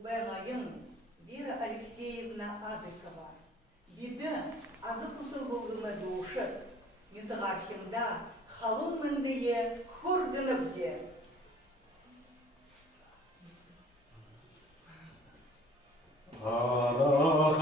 Убенайын Вера Алексеевна Адыкова. Биді азы құсыл болғымы дошып, Нютығархында халым міндіе хұрдынып де. Арахандар,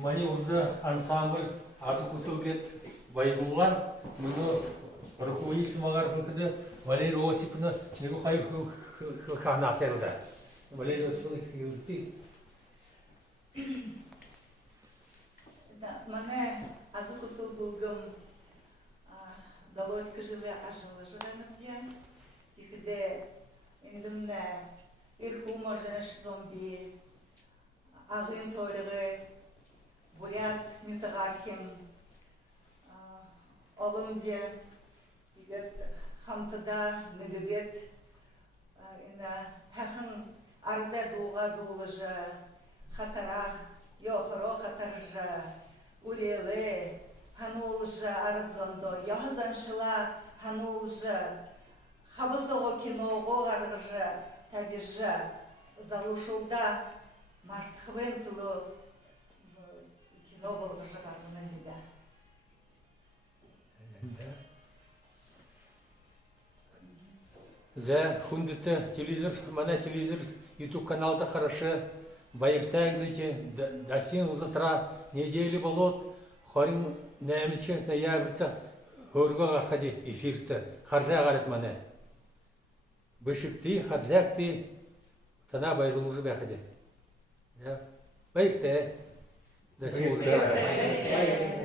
Мани урда ансамбль азы кусылгет байгулар, мұны руководитель мағар күнкіді Валерий Осиповна негі қайыр қана атырда. Валерий Осиповна келді. Мане азы кусыл болғым Далойт кыжылы ажылы жығанып тихіде ендімне ирху можеш зомби ағын тойрығы бурят мютағархим олым де тигет хамтыда нүгібет хәхін арда дуға дуылыжы хатара йохыро хатаржы урелы ханулжы арыдзондо яхазаншыла ханулжы хабысығы киноғы ғарғыжы табижы залушылда мартхвен тылы кино болғыжы ғарғынан дейді. За хундыты телевизор, мана телевизор, YouTube каналда хорошо, байыртагныте, дасен узатра недели болот, хорин нәмече ноябрьта, хорга хади эфирта, харза гарат мана. Бышыкты, харзакты, тана байрулужы бәхади. Байырта, дасен узатра.